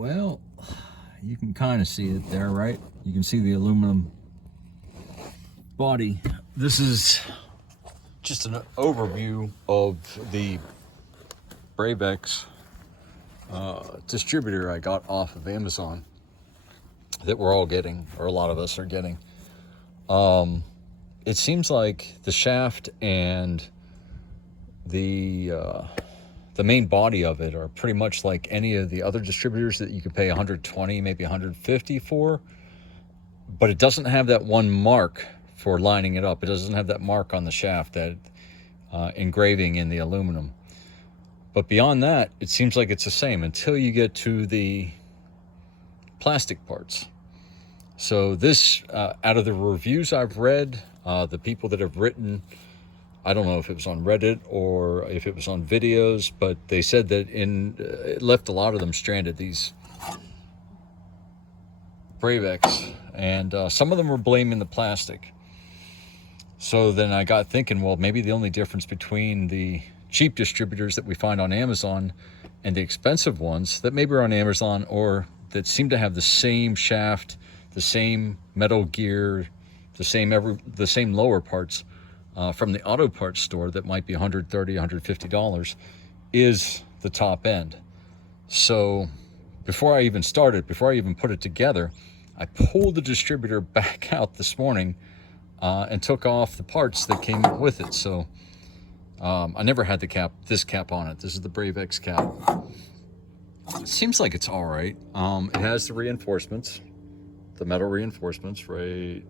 Well, you can kind of see it there, right? You can see the aluminum body. This is just an overview of the Bravex distributor I got off of Amazon that we're all getting, or a lot of us are getting. It seems like the shaft and the main body of it are pretty much like any of the other distributors that you could pay $120, maybe $150 for, but it doesn't have that one mark for lining it up. It doesn't have that mark on the shaft, that engraving in the aluminum. But beyond that, it seems like it's the same until you get to the plastic parts. So this, out of the reviews I've read, the people that have written, I don't know if it was on Reddit or if it was on videos, but they said that it left a lot of them stranded, these Bravex, and some of them were blaming the plastic. So then I got thinking, well, maybe the only difference between the cheap distributors that we find on Amazon and the expensive ones that maybe are on Amazon or that seem to have the same shaft, the same metal gear, the same lower parts from the auto parts store that might be $130, $150 is the top end. So before I even put it together, I pulled the distributor back out this morning and took off the parts that came with it. So I never had this cap on it. This is the Bravex cap. It seems like it's all right. It has the reinforcements, the metal reinforcements, right?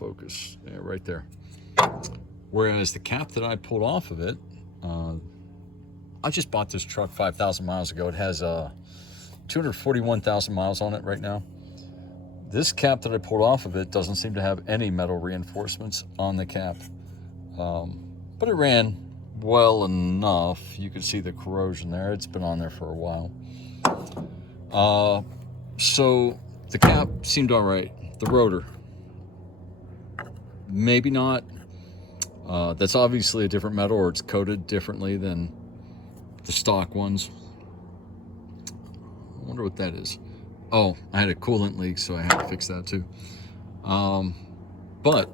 Focus, yeah, right there. Whereas the cap that I pulled off of it, I just bought this truck 5,000 miles ago. It has 241,000 miles on it right now. This cap that I pulled off of it doesn't seem to have any metal reinforcements on the cap. But it ran well enough. You can see the corrosion there. It's been on there for a while. So the cap seemed all right. The rotor, maybe not. That's obviously a different metal, or it's coated differently than the stock ones. I wonder what that is. Oh, I had a coolant leak, so I had to fix that too. But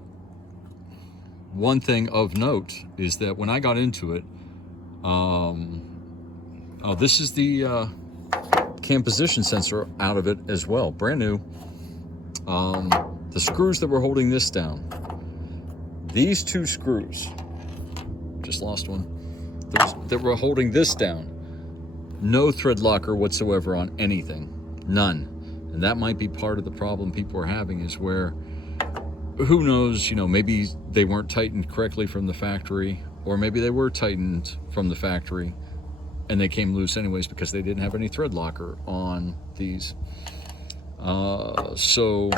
one thing of note is that when I got into it, this is the cam position sensor out of it as well, brand new. The screws that were holding this down, these two screws, just lost one, that were holding this down, no thread locker whatsoever on anything, none. And that might be part of the problem people are having, is where, who knows, maybe they weren't tightened correctly from the factory, or maybe they were tightened from the factory and they came loose anyways because they didn't have any thread locker on these. So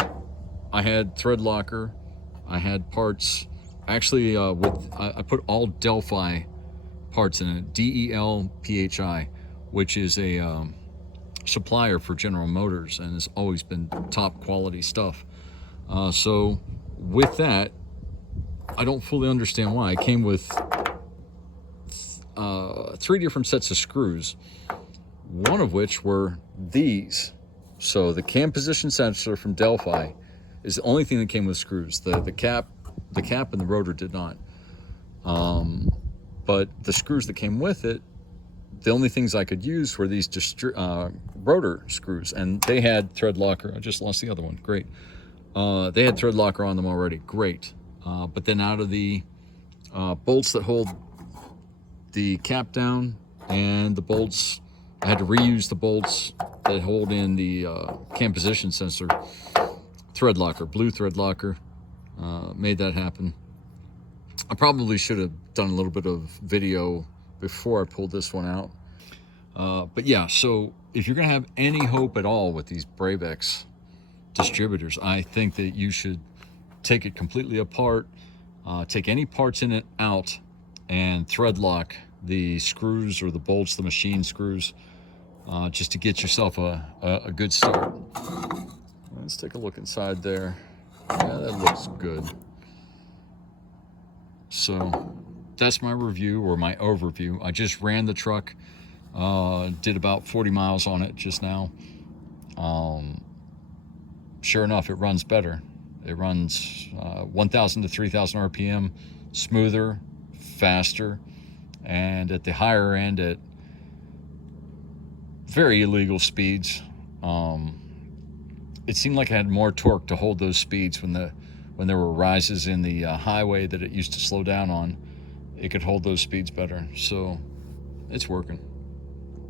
I had thread locker, I had parts, actually I put all Delphi parts in it, DELPHI, which is a supplier for General Motors and has always been top quality stuff. So with that, I don't fully understand why. It came with 3 different sets of screws, one of which were these. So the cam position sensor from Delphi is the only thing that came with screws. The cap and the rotor did not. But the screws that came with it, the only things I could use were these rotor screws, and they had thread locker. I just lost the other one. Great. They had thread locker on them already. Great. But then out of the bolts that hold the cap down and the bolts, I had to reuse the bolts that hold in the cam position sensor. Thread locker, blue thread locker, made that happen. I probably should have done a little bit of video before I pulled this one out. But yeah, so if you're gonna have any hope at all with these Bravex distributors, I think that you should take it completely apart, take any parts in it out, and thread lock the screws or the bolts, the machine screws, just to get yourself a good start. Let's take a look inside there. Yeah, that looks good. So that's my review, or my overview. I just ran the truck Did about 40 miles on it just now. Sure enough, it runs better. It runs 1,000 to 3,000 RPM, smoother, faster, and at the higher end at very illegal speeds. It seemed like it had more torque to hold those speeds when there were rises in the highway that it used to slow down on. It could hold those speeds better, so it's working.